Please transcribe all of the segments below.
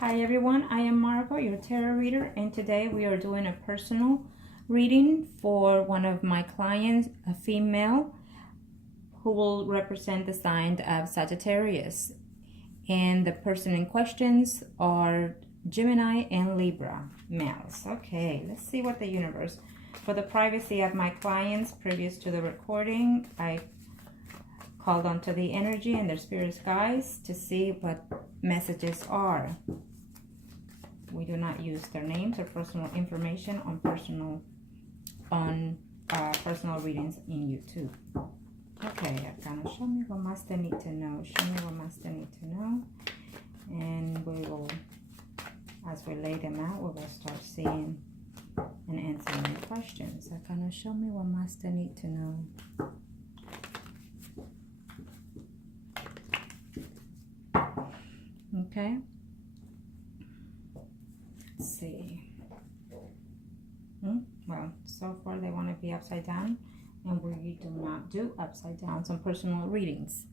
Hi everyone, I am Margo, your tarot reader, and today we are doing a personal reading for one of my clients, a female, who will represent the sign of Sagittarius. And the person in questions are Gemini and Libra males. Okay, let's see what the universe, for the privacy of my clients previous to the recording, I called onto the energy and their spirit guides to see what messages are. We do not use their names or personal information on personal readings in YouTube. Okay, Arcana, show me what must they need to know. Show me what must they need to know. And we will, as we lay them out, we will start seeing and answering your questions. Arcana, show me what must they need to know. Okay. Let's see. Well, so far they want to be upside down, and we do not do upside down on personal readings.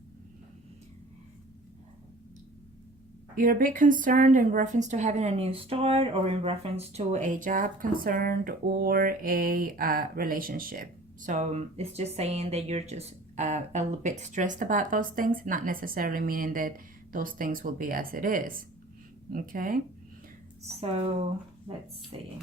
You're a bit concerned in reference to having a new start, or in reference to a job concerned, or a relationship. So it's just saying that you're just a little bit stressed about those things, not necessarily meaning that those things will be as it is. Okay, so let's see.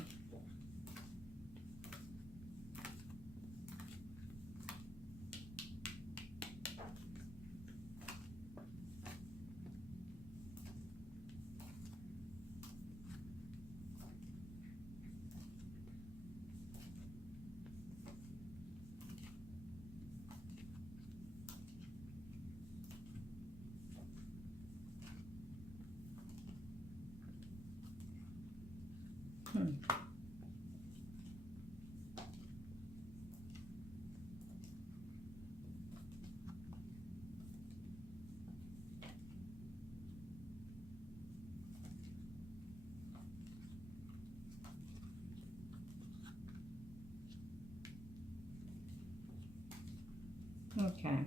Okay.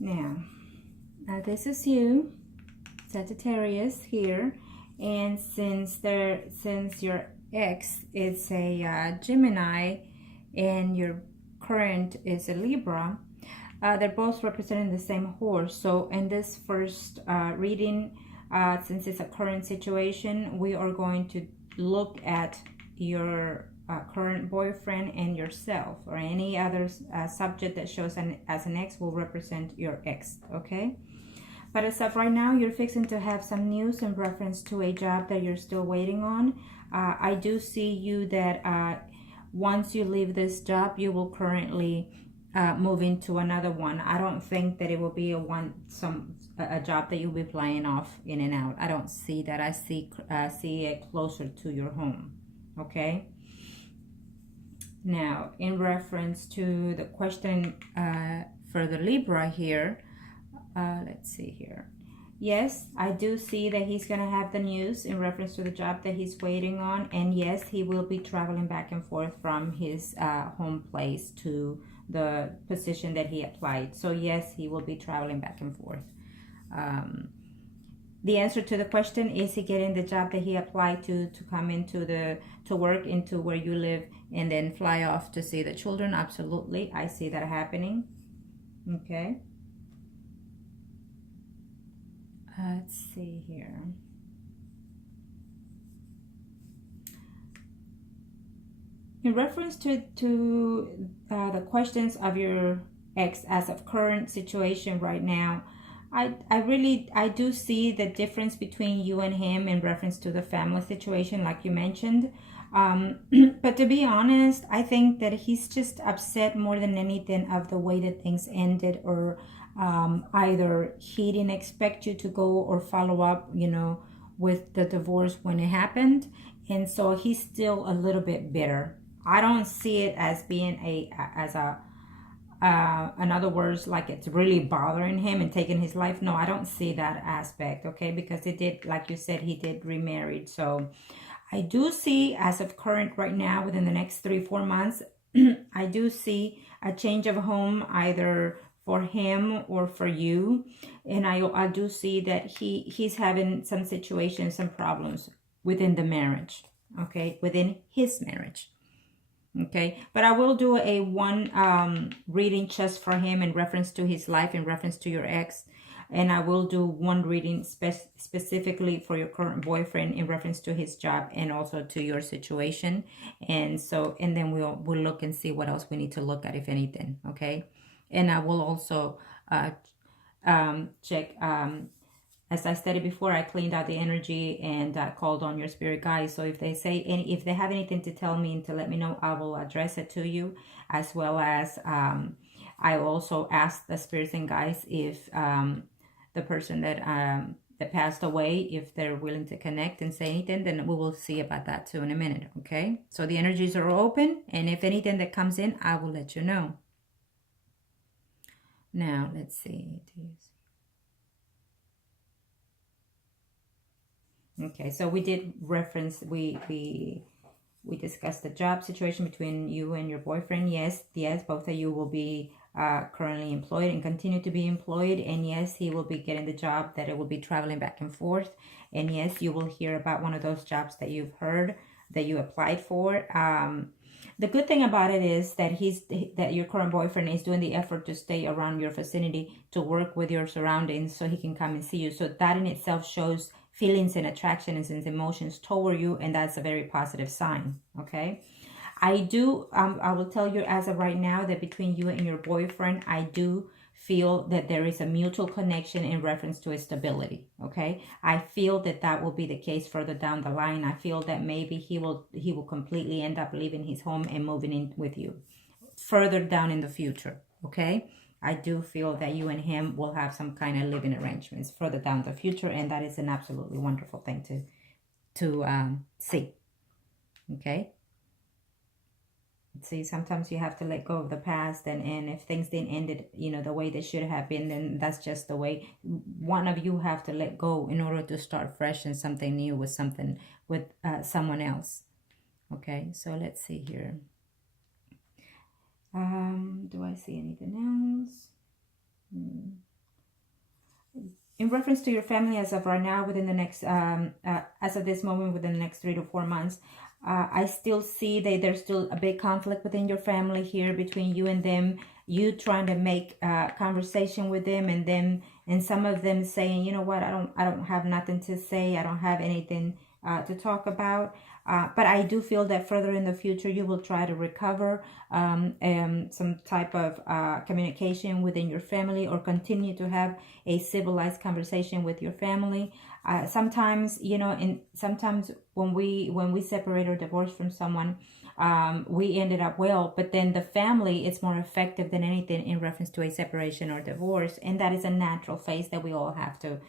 Now, this is you, Sagittarius here, and since your ex is a Gemini and your current is a Libra, they're both representing the same horse. So in this first reading, since it's a current situation, we are going to look at your current boyfriend and yourself, or any other subject that shows as an ex will represent your ex. Okay, but as of right now, you're fixing to have some news in reference to a job that you're still waiting on. I do see you that once you leave this job, you will currently move into another one. I don't think that it will be a job that you'll be flying off in and out. I don't see that. I see it closer to your home. Okay. Now, in reference to the question for the Libra here, let's see here. Yes, I do see that he's going to have the news in reference to the job that he's waiting on. And yes, he will be traveling back and forth from his home place to the position that he applied. So yes, he will be traveling back and forth. The answer to the question, is he getting the job that he applied to come into to work into where you live and then fly off to see the children? Absolutely, I see that happening. Okay. Let's see here. In reference to the questions of your ex as of current situation right now, I do see the difference between you and him in reference to the family situation, like you mentioned. But to be honest, I think that he's just upset more than anything of the way that things ended, or either he didn't expect you to go or follow up, with the divorce when it happened. And so he's still a little bit bitter. I don't see it as being in other words, like it's really bothering him and taking his life. No, I don't see that aspect, okay? Because it did, like you said, he did remarried. So I do see, as of current right now, within the next 3-4 months, I do see a change of home, either for him or for you. And I do see that he's having some situations, some problems within the marriage, okay, within his marriage. Okay, but I will do a one reading just for him in reference to his life, in reference to your ex. And I will do one reading specifically for your current boyfriend in reference to his job and also to your situation. And so, and then we'll look and see what else we need to look at, if anything. Okay, and I will also check. As I stated before, I cleaned out the energy and called on your spirit guides. So if they say if they have anything to tell me and to let me know, I will address it to you. As well as I also asked the spirits and guides if the person that passed away, if they're willing to connect and say anything, then we will see about that too in a minute. Okay, so the energies are open, and if anything that comes in, I will let you know. Now let's see. Okay, so we did reference, we discussed the job situation between you and your boyfriend. Yes, both of you will be currently employed and continue to be employed. And yes, he will be getting the job that it will be traveling back and forth. And yes, you will hear about one of those jobs that you've heard that you applied for. The good thing about it is that that your current boyfriend is doing the effort to stay around your vicinity, to work with your surroundings so he can come and see you. So that in itself shows feelings and attractions and emotions toward you, and that's a very positive sign. Okay, I will tell you as of right now that between you and your boyfriend, I do feel that there is a mutual connection in reference to stability. Okay, I feel that that will be the case further down the line. I feel that maybe he will completely end up leaving his home and moving in with you further down in the future. Okay, I do feel that you and him will have some kind of living arrangements further down the future, and that is an absolutely wonderful thing to see. Okay. See, sometimes you have to let go of the past, and if things didn't end it, the way they should have been, then that's just the way. One of you have to let go in order to start fresh and something new with someone else. Okay, so let's see here. Do I see anything else? In reference to your family, as of right now, within the next, as of this moment, within the next 3 to 4 months, I still see that there's still a big conflict within your family here between you and them. You trying to make conversation with them, and some of them saying, you know what, I don't have nothing to say. I don't have anything to talk about. But I do feel that further in the future, you will try to recover some type of communication within your family, or continue to have a civilized conversation with your family. Sometimes, sometimes when we separate or divorce from someone, we ended up well, but then the family is more effective than anything in reference to a separation or divorce. And that is a natural phase that we all have to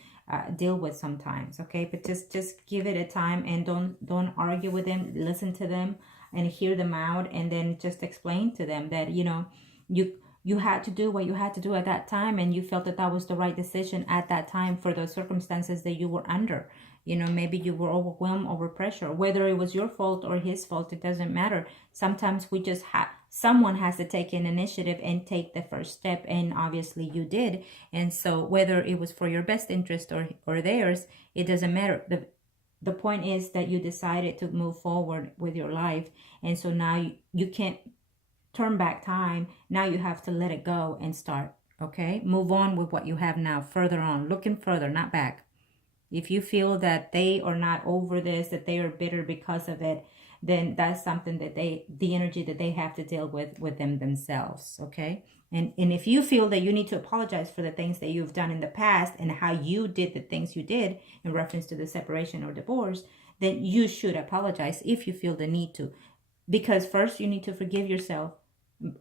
deal with sometimes. Okay, but just give it a time, and don't argue with them. Listen to them and hear them out, and then just explain to them that you had to do what you had to do at that time, and you felt that that was the right decision at that time for the circumstances that you were under. Maybe you were overwhelmed, over pressure, whether it was your fault or his fault, it doesn't matter. Sometimes we just someone has to take an initiative and take the first step, and obviously you did. And so whether it was for your best interest or theirs, it doesn't matter. The point is that you decided to move forward with your life, and so now you can't turn back time. Now you have to let it go and start. Okay, move on with what you have now, further on, looking further, not back. If you feel that they are not over this, that they are bitter because of it, then that's something that the energy that they have to deal with them themselves. Okay, and if you feel that you need to apologize for the things that you've done in the past and how you did the things you did in reference to the separation or divorce, then you should apologize if you feel the need to, because first you need to forgive yourself.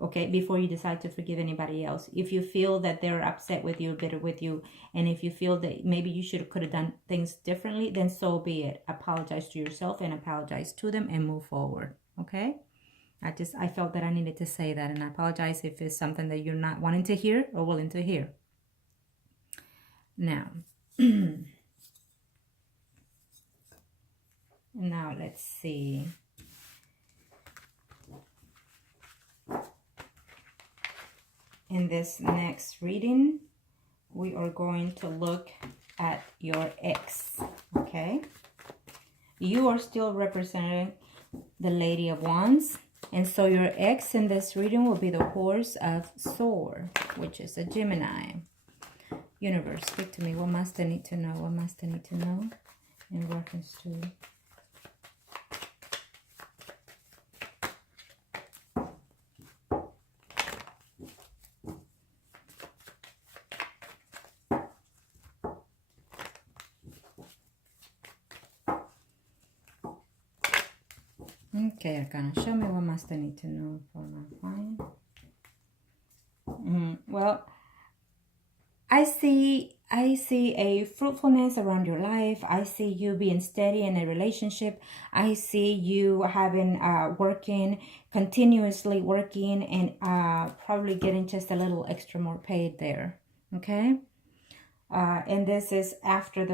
Okay, before you decide to forgive anybody else. If you feel that they're upset with you, bitter with you, and if you feel that maybe you could have done things differently, then so be it. Apologize to yourself and apologize to them and move forward. Okay, I felt that I needed to say that, and I apologize if it's something that you're not wanting to hear or willing to hear. Now let's see. in this next reading, we are going to look at your ex, okay? You are still representing the Lady of Wands. And so your ex in this reading will be the Horse of Swords, which is a Gemini. Universe, speak to me. What must I need to know? What must I need to know in reference to... Okay, Arcana, show me what must I need to know for my client. Well, I see a fruitfulness around your life. I see you being steady in a relationship. I see you having continuously working, and probably getting just a little extra more paid there. Okay. And this is after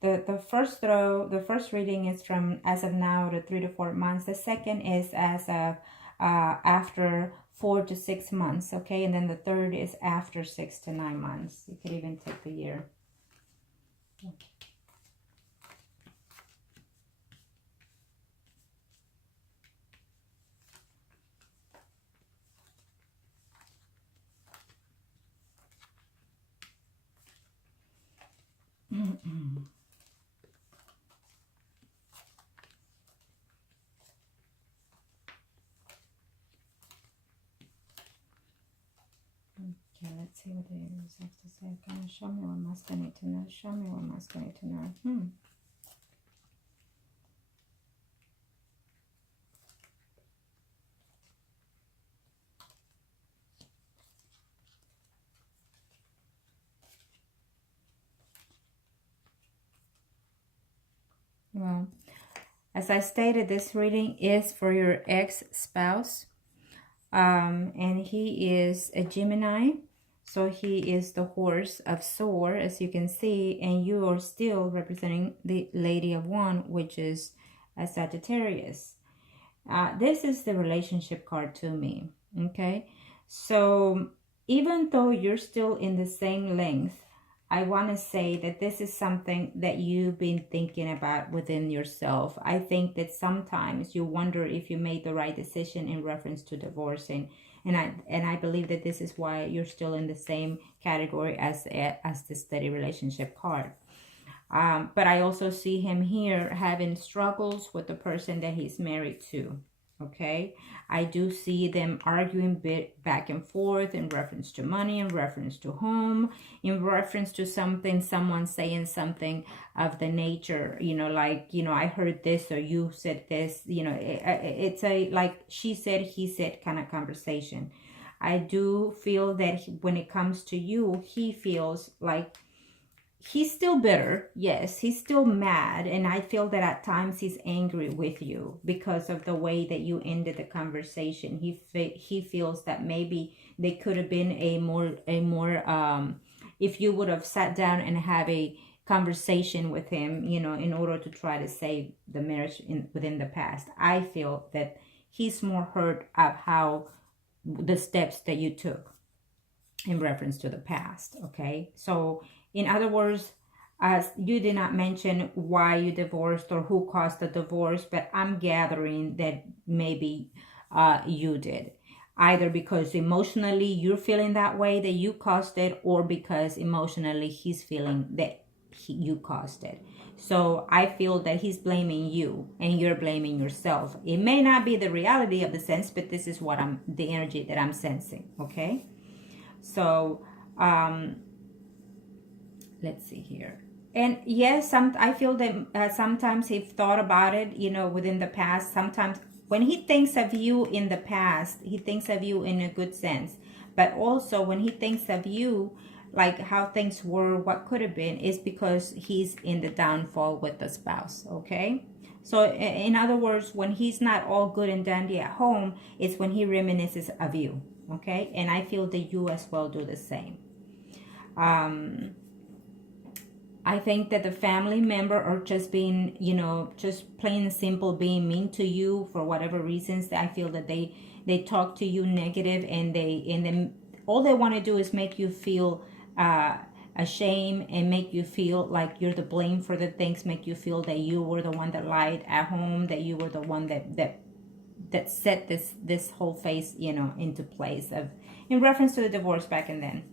the first throw. The first reading is from as of now to 3 to 4 months. The second is as of after 4 to 6 months. Okay, and then the third is after 6 to 9 months. You could even take the year. Okay, let's see what the universe has to say. Can you show me what must I need to know? Show me what must I need to know. Well, as I stated, this reading is for your ex-spouse. And he is a Gemini. So he is the Horse of Swords, as you can see. And you are still representing the Lady of Wands, which is a Sagittarius. This is the relationship card to me. Okay. So even though you're still in the same length, I want to say that this is something that you've been thinking about within yourself. I think that sometimes you wonder if you made the right decision in reference to divorcing. And I believe that this is why you're still in the same category as the steady relationship card. But I also see him here having struggles with the person that he's married to. Okay, I do see them arguing back and forth in reference to money, in reference to home, in reference to someone saying something of the nature, like, I heard this or you said this, it's a like she said, he said kind of conversation. I do feel that when it comes to you, he feels like he's still bitter. Yes, he's still mad. And I feel that at times he's angry with you because of the way that you ended the conversation. He feels that maybe there could have been a more if you would have sat down and have a conversation with him, in order to try to save the marriage within the past. I feel that he's more hurt of how the steps that you took in reference to the past. Okay, so in other words, as you did not mention why you divorced or who caused the divorce, but I'm gathering that maybe you did. Either because emotionally you're feeling that way that you caused it, or because emotionally he's feeling that you caused it. So I feel that he's blaming you and you're blaming yourself. It may not be the reality of the sense, but this is what the energy that I'm sensing. Okay, so let's see here. And yes, I feel that sometimes he's thought about it, within the past. Sometimes when he thinks of you in the past, he thinks of you in a good sense. But also when he thinks of you, like how things were, what could have been, is because he's in the downfall with the spouse. Okay. So in other words, when he's not all good and dandy at home, it's when he reminisces of you. Okay. And I feel that you as well do the same. I think that the family member are just being, just plain and simple being mean to you for whatever reasons. I feel that they talk to you negative, and then all they want to do is make you feel ashamed and make you feel like you're the blame for the things, make you feel that you were the one that lied at home, that you were the one that set this whole phase, you know, into place of in reference to the divorce back and then.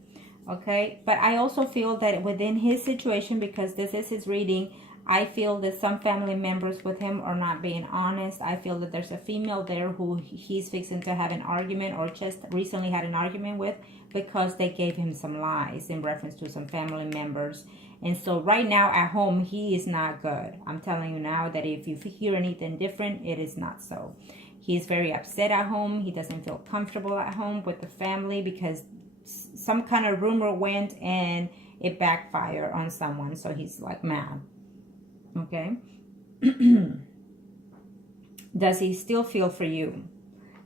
Okay, but I also feel that within his situation, because this is his reading, I feel that some family members with him are not being honest. I feel that there's a female there who he's fixing to have an argument or just recently had an argument with, because they gave him some lies in reference to some family members. And so right now at home, he is not good. I'm telling you now that if you hear anything different, it is not so. He's very upset at home. He doesn't feel comfortable at home with the family because some kind of rumor went and it backfired on someone. So he's like mad. Okay. Does he still feel for you?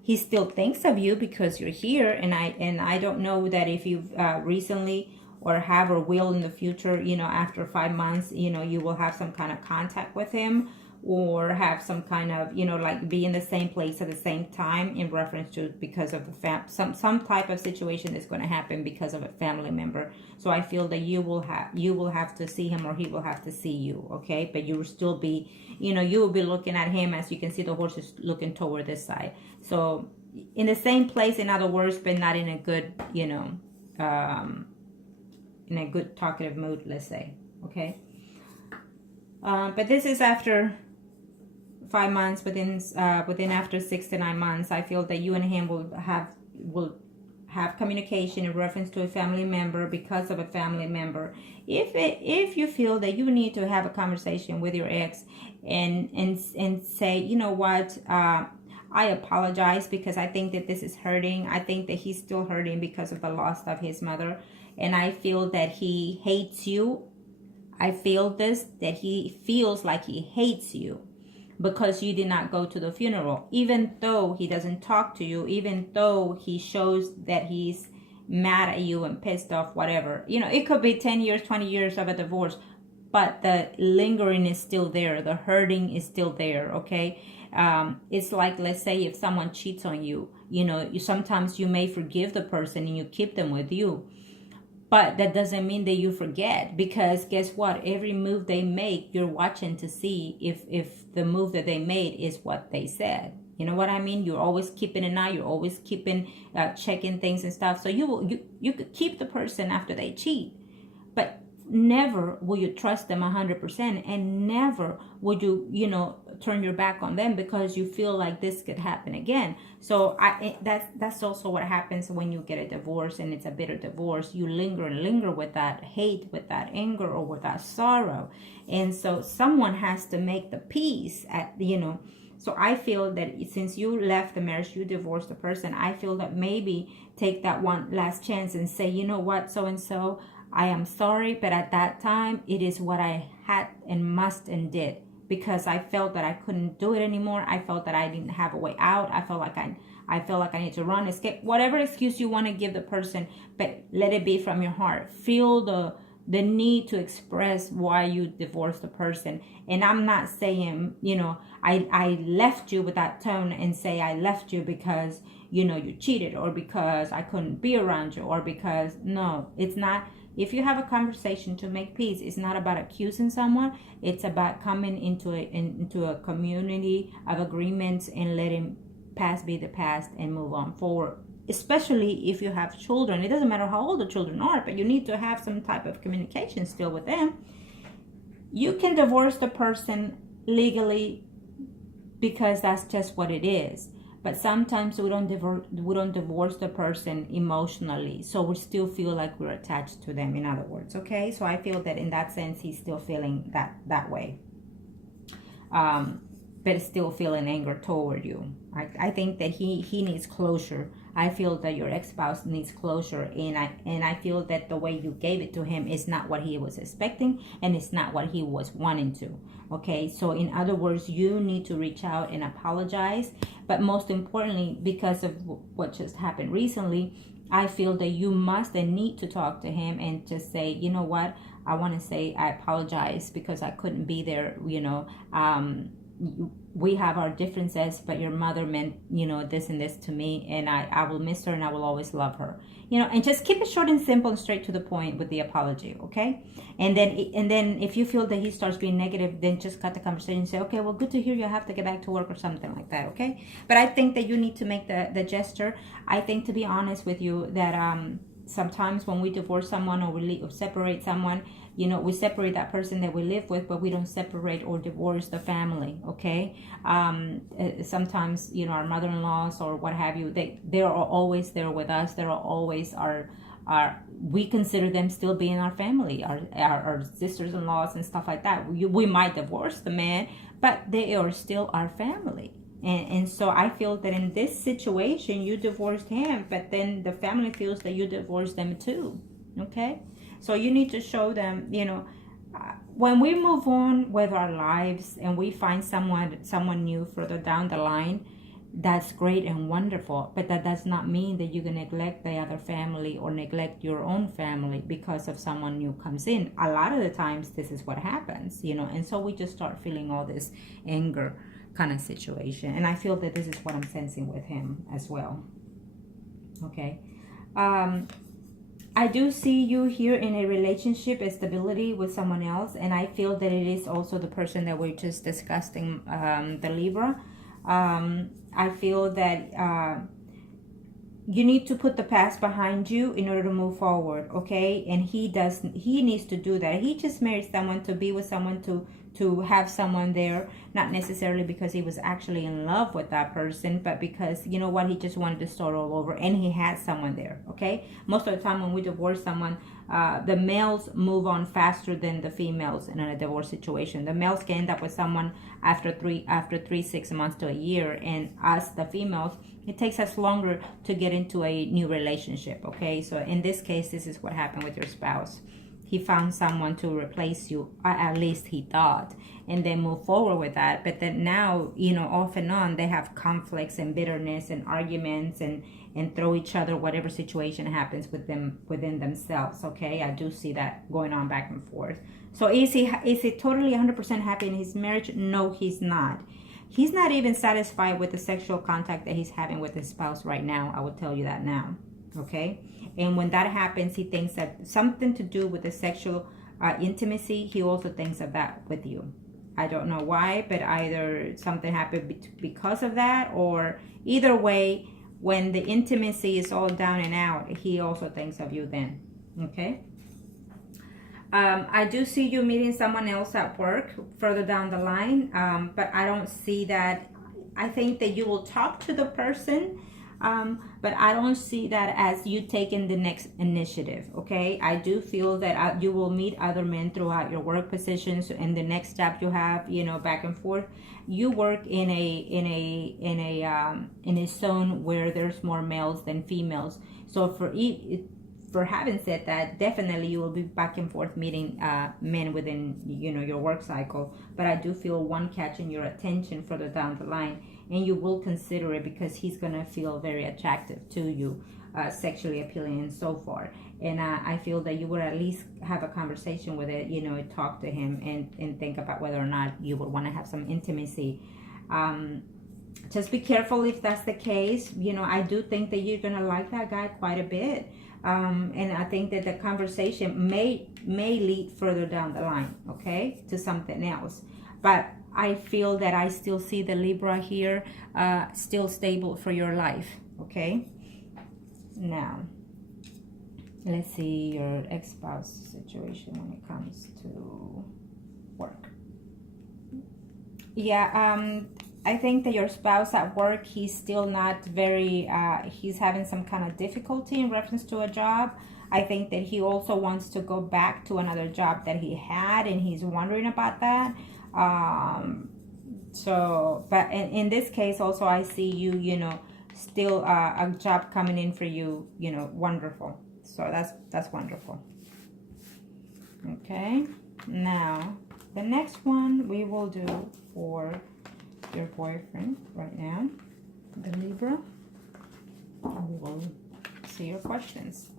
He still thinks of you because you're here. And I don't know that if you've recently or have or will in the future, you know, after 5 months, you know, you will have some kind of contact with him, or have some kind of, you know, like be in the same place at the same time in reference to because of the some type of situation that's going to happen because of a family member. So I feel that you will have to see him, or he will have to see you. Okay, but you will still be, you know, you will be looking at him. As you can see, the horse is looking toward this side. So in the same place, in other words, but not in a good, you know, in a good talkative mood, let's say. Okay. But this is after 5 months, within after 6 to 9 months. I feel that you and him will have communication in reference to a family member, because of a family member. If you feel that you need to have a conversation with your ex and say, you know what, I apologize because I think that this is hurting. I think that he's still hurting because of the loss of his mother, and I feel that he hates you. I feel that he feels like he hates you because you did not go to the funeral, even though he doesn't talk to you, even though he shows that he's mad at you and pissed off, whatever. You know, it could be 10 years, 20 years of a divorce, but the lingering is still there. The hurting is still there, okay? It's like, let's say if someone cheats on you, you know, sometimes you may forgive the person and you keep them with you. But that doesn't mean that you forget, because guess what? Every move they make, you're watching to see if the move that they made is what they said. You know what I mean? You're always keeping an eye. You're always keeping checking things and stuff. So you could keep the person after they cheat, but never will you trust them 100%, and never would you, you know, turn your back on them because you feel like this could happen again. So that's also what happens when you get a divorce and it's a bitter divorce. You linger with that hate, with that anger, or with that sorrow. And so someone has to make the peace at, you know. So I feel that since you left the marriage, you divorced the person, I feel that maybe take that one last chance and say, you know what, so and so, I am sorry, but at that time, it is what I had and must and did, because I felt that I couldn't do it anymore. I felt that I didn't have a way out. I felt like I need to run, escape, whatever excuse you want to give the person, but let it be from your heart. Feel the need to express why you divorced the person. And I'm not saying, you know, I left you with that tone and say I left you because, you know, you cheated, or because I couldn't be around you, or because, no, it's not. If you have a conversation to make peace, it's not about accusing someone. It's about coming into a community of agreements and letting past be the past and move on forward. Especially if you have children. It doesn't matter how old the children are, but you need to have some type of communication still with them. You can divorce the person legally because that's just what it is. But sometimes we don't divorce the person emotionally, so we still feel like we're attached to them, in other words, okay? So I feel that in that sense, he's still feeling that way. But still feeling anger toward you. I think that he needs closure. I feel that your ex-spouse needs closure, and I feel that the way you gave it to him is not what he was expecting, and it's not what he was wanting to. Okay, so in other words, you need to reach out and apologize. But most importantly, because of what just happened recently, I feel that you must and need to talk to him and just say, you know what, I want to say I apologize because I couldn't be there, you know. we have our differences, but your mother meant, you know, this and this to me, and I will miss her and I will always love her. You know, and just keep it short and simple and straight to the point with the apology, okay? And then if you feel that he starts being negative, then just cut the conversation and say, okay, well, good to hear you have to get back to work or something like that, okay? But I think that you need to make the gesture. I think, to be honest with you, that sometimes when we divorce someone or or separate someone, you know, we separate that person that we live with, but we don't separate or divorce the family, okay? Sometimes, you know, our mother-in-laws or what have you, they are always there with us. They're always we consider them still being our family, our sisters-in-laws and stuff like that. We might divorce the man, but they are still our family. And so I feel that in this situation, you divorced him, but then the family feels that you divorced them too, okay? So you need to show them, you know, when we move on with our lives and we find someone new further down the line, that's great and wonderful. But that does not mean that you can neglect the other family or neglect your own family because of someone new comes in. A lot of the times this is what happens, you know, and so we just start feeling all this anger kind of situation. And I feel that this is what I'm sensing with him as well. Okay. I do see you here in a relationship, a stability with someone else, and I feel that it is also the person that we're just discussing, the Libra. I feel that you need to put the past behind you in order to move forward, okay? And he needs to do that. He just married someone to be with someone, to have someone there, not necessarily because he was actually in love with that person, but because, you know what, he just wanted to start all over, and he had someone there, okay? Most of the time when we divorce someone, the males move on faster than the females in a divorce situation. The males can end up with someone after 6 months to a year, and us, the females, it takes us longer to get into a new relationship, okay? So in this case, this is what happened with your spouse. He found someone to replace you, at least he thought, and then move forward with that. But then now, you know, off and on, they have conflicts and bitterness and arguments and throw each other, whatever situation happens with them within themselves, okay? I do see that going on back and forth. So is he totally 100% happy in his marriage? No, he's not. He's not even satisfied with the sexual contact that he's having with his spouse right now. I will tell you that now, okay? And when that happens, he thinks that something to do with the sexual intimacy, he also thinks of that with you. I don't know why, but either something happened because of that, or either way, when the intimacy is all down and out, he also thinks of you then, okay? I do see you meeting someone else at work further down the line, but I don't see that. I think that you will talk to the person, but I don't see that as you taking the next initiative, okay? I do feel that you will meet other men throughout your work positions, and the next step you have, you know, back and forth. You work in a zone where there's more males than females. So for having said that, definitely you will be back and forth meeting men within, you know, your work cycle. But I do feel one catching your attention further down the line, and you will consider it because he's gonna feel very attractive to you, sexually appealing and so forth. And I feel that you would at least have a conversation with it, you know, talk to him and think about whether or not you would want to have some intimacy. Just be careful if that's the case. You know, I do think that you're gonna like that guy quite a bit. And I think that the conversation may lead further down the line, okay, to something else. But I feel that I still see the Libra here, still stable for your life, okay? Now, let's see your ex-spouse situation when it comes to work. Yeah, I think that your spouse at work, he's still not very, he's having some kind of difficulty in reference to a job. I think that he also wants to go back to another job that he had, and he's wondering about that. So, but in this case also, I see you, you know, still a job coming in for you, you know, wonderful. So that's wonderful. Okay, now the next one we will do for your boyfriend right now, the Libra, and we will see your questions.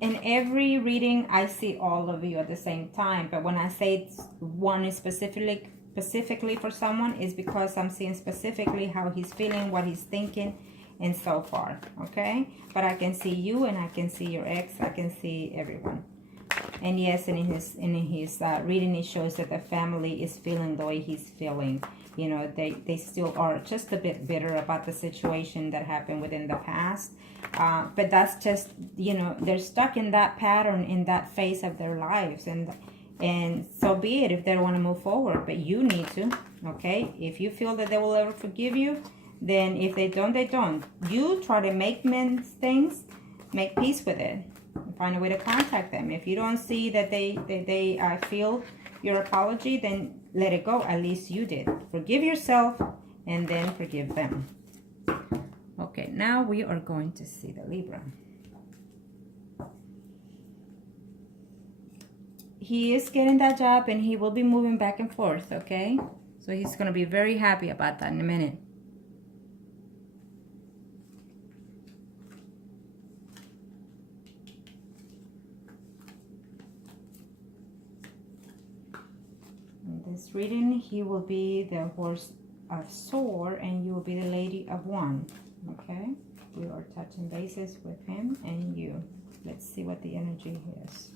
in every reading, I see all of you at the same time. But when I say one is specifically for someone, is because I'm seeing specifically how he's feeling, what he's thinking, and so far. Okay? But I can see you, and I can see your ex. I can see everyone. And yes, and in his reading, it shows that the family is feeling the way he's feeling. You know, they still are just a bit bitter about the situation that happened within the past. But that's just, you know, they're stuck in that pattern, in that phase of their lives. And so be it if they don't want to move forward. But you need to, okay? If you feel that they will ever forgive you, then if they don't, they don't. You try to make things, make peace with it. Find a way to contact them. If you don't see that they feel your apology, then let it go. At least you did. Forgive yourself and then forgive them. Okay, now we are going to see the Libra. He is getting that job and he will be moving back and forth, okay? So he's going to be very happy about that in a minute. This reading, he will be the horse of sword and you will be the lady of wand. Okay, we are touching bases with him and you. Let's see what the energy is.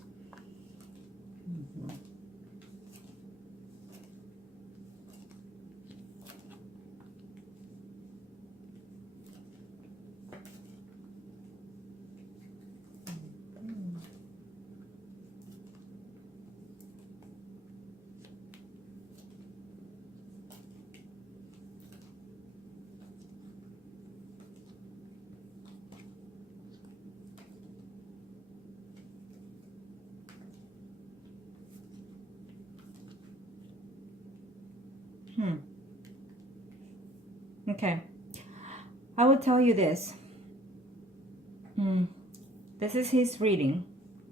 Okay, I will tell you this. This is his reading.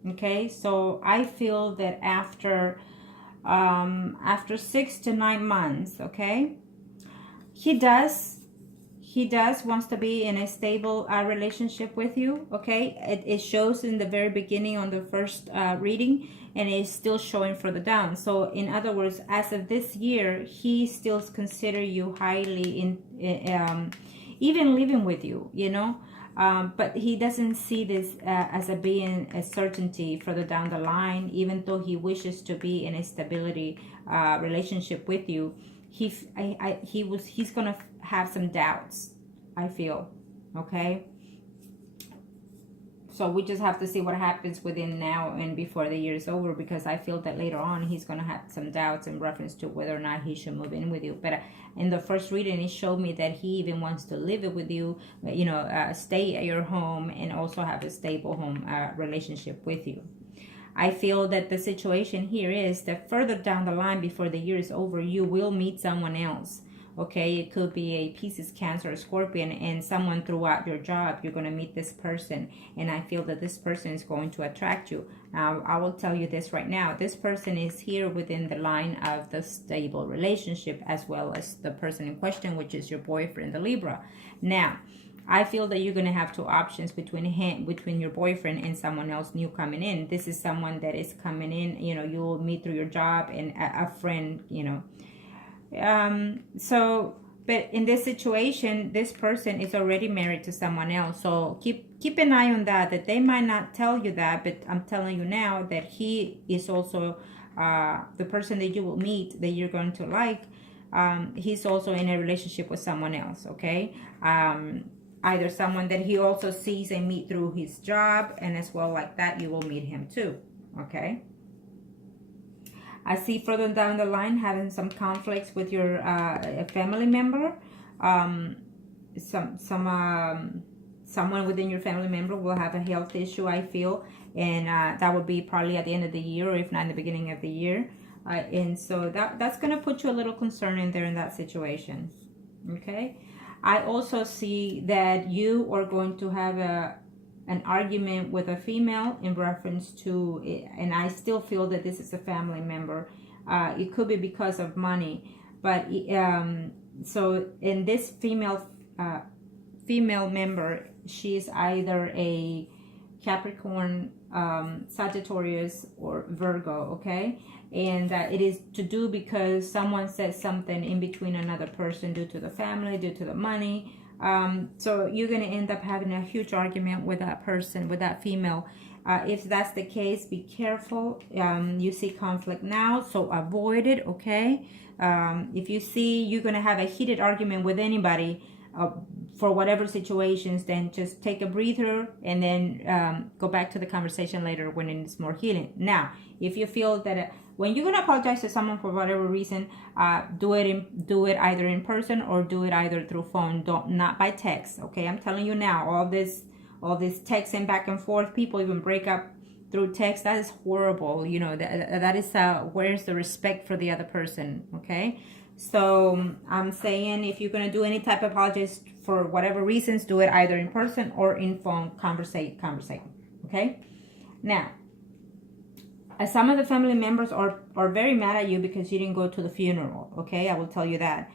Okay, so I feel that after 6 to 9 months, okay, he does wants to be in a stable relationship with you. Okay, it shows in the very beginning on the first reading, and it's still showing further down. So in other words, as of this year, he still consider you highly in even living with you, you know. But he doesn't see this as being a certainty further down the line. Even though he wishes to be in a stability relationship with you, he's gonna have some doubts, I feel. Okay, so we just have to see what happens within now and before the year is over, because I feel that later on he's gonna have some doubts in reference to whether or not he should move in with you. But in the first reading, it showed me that he even wants to live it with you, you know, stay at your home and also have a stable home relationship with you. I feel that the situation here is that further down the line, before the year is over, you will meet someone else. Okay, it could be a Pisces, Cancer, or Scorpion, and someone throughout your job, you're going to meet this person, and I feel that this person is going to attract you. Now, I will tell you this right now. This person is here within the line of the stable relationship, as well as the person in question, which is your boyfriend, the Libra. Now, I feel that you're going to have two options between your boyfriend and someone else new coming in. This is someone that is coming in, you know, you'll meet through your job, and a friend, you know. But in this situation, this person is already married to someone else. So keep an eye on that they might not tell you that, but I'm telling you now that he is also the person that you will meet, that you're going to like. He's also in a relationship with someone else. Okay, either someone that he also sees and meet through his job, and as well like that you will meet him too. Okay, I see further down the line having some conflicts with your family member. Someone within your family member will have a health issue, I feel, and that would be probably at the end of the year, or if not in the beginning of the year. And so that's going to put you a little concern in there in that situation. Okay, I also see that you are going to have an argument with a female in reference to, and I still feel that this is a family member. It could be because of money, but so in this female member, she's either a Capricorn, Sagittarius, or Virgo, okay? And it is to do because someone says something in between another person due to the family, due to the money. So you're going to end up having a huge argument with that person, with that female. If that's the case, be careful. You see conflict now, so avoid it, okay? If you see you're going to have a heated argument with anybody, for whatever situations, then just take a breather and then go back to the conversation later when it's more healing. Now, if you feel that when you're gonna apologize to someone for whatever reason, do it either in person or do it either through phone. Not by text. Okay, I'm telling you now, all this texting back and forth. People even break up through text. That is horrible. You know, that is where's the respect for the other person? Okay. So I'm saying if you're going to do any type of apologies for whatever reasons, do it either in person or in phone. Conversate. Okay. Now, some of the family members are very mad at you because you didn't go to the funeral. Okay, I will tell you that.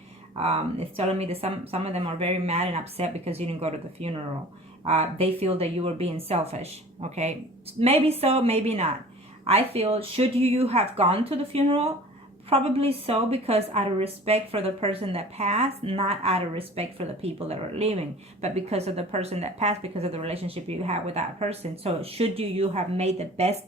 It's telling me that some of them are very mad and upset because you didn't go to the funeral. They feel that you were being selfish. Okay, maybe so, maybe not. I feel, should you have gone to the funeral? Probably so, because out of respect for the person that passed, not out of respect for the people that are living, but because of the person that passed, because of the relationship you have with that person. So should you have made the best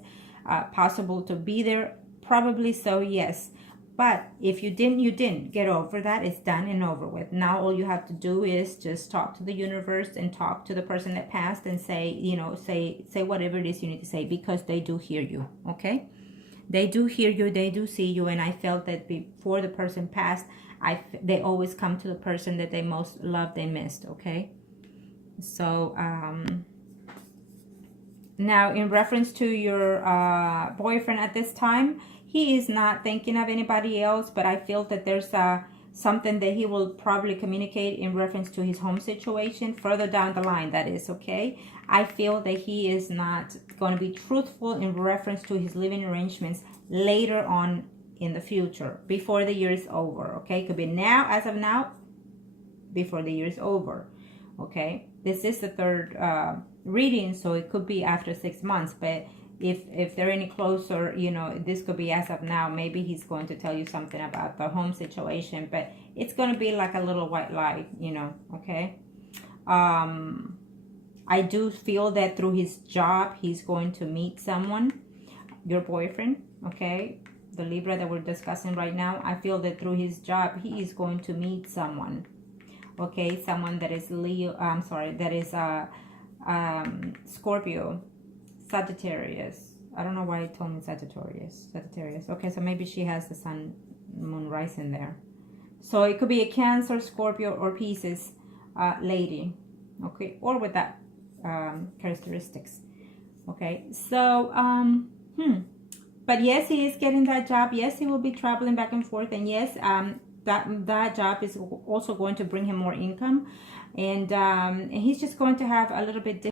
possible to be there? Probably so, yes. But if you didn't. Get over that. It's done and over with. Now all you have to do is just talk to the universe and talk to the person that passed and say, say whatever it is you need to say, because they do hear you, okay? They do hear you, they do see you, and I felt that before the person passed, they always come to the person that they most loved and missed, okay? So, now in reference to your boyfriend at this time, he is not thinking of anybody else, but I feel that there's something that he will probably communicate in reference to his home situation further down the line, that is, okay? I feel that he is not going to be truthful in reference to his living arrangements later on in the future, before the year is over, okay? Could be now, as of now, before the year is over, okay? This is the third reading, so it could be after 6 months, but if they're any closer, this could be as of now. Maybe he's going to tell you something about the home situation, but it's going to be like a little white lie, okay? I do feel that through his job, he's going to meet someone, your boyfriend, okay? The Libra that we're discussing right now, I feel that through his job, he is going to meet someone, okay? Someone that is Scorpio, Sagittarius. I don't know why it told me Sagittarius. Okay, so maybe she has the sun, moon, rising there. So it could be a Cancer, Scorpio, or Pisces lady, okay, or with that characteristics, okay? So but yes, he is getting that job. Yes, he will be traveling back and forth, and yes, that job is also going to bring him more income, and he's just going to have a little bit different